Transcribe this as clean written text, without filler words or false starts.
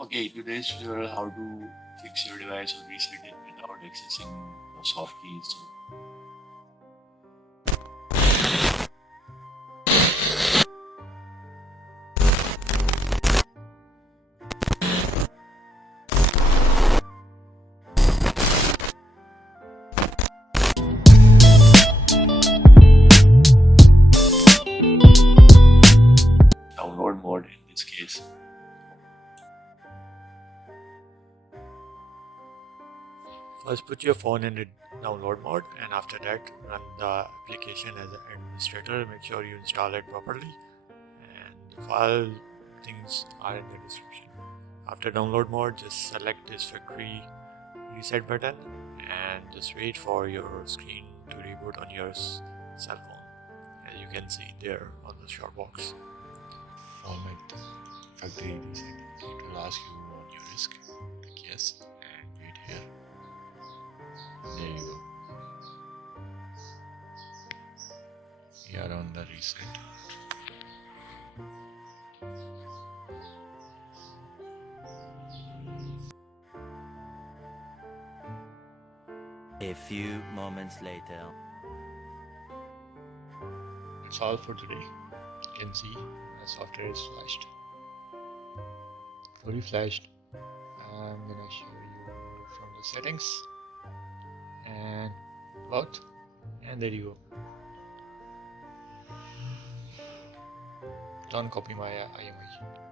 Okay, today's tutorial how to fix your device or reset it without accessing the soft keys. So download mode in this case. First put your phone in download mode, and after that run the application as an administrator. Make sure you install it properly, and the file things are in the description. After download mode, just select this factory reset button and just wait for your screen to reboot on your cell phone, as you can see there on the short box. Format factory reset. It will ask you on your risk. Click yes and wait here. There you go. We are on the reset. A few moments later. That's all for today. You can see the software is flashed. Fully flashed. I'm gonna show you from the settings and about, and there you go. Don't copy my IMI.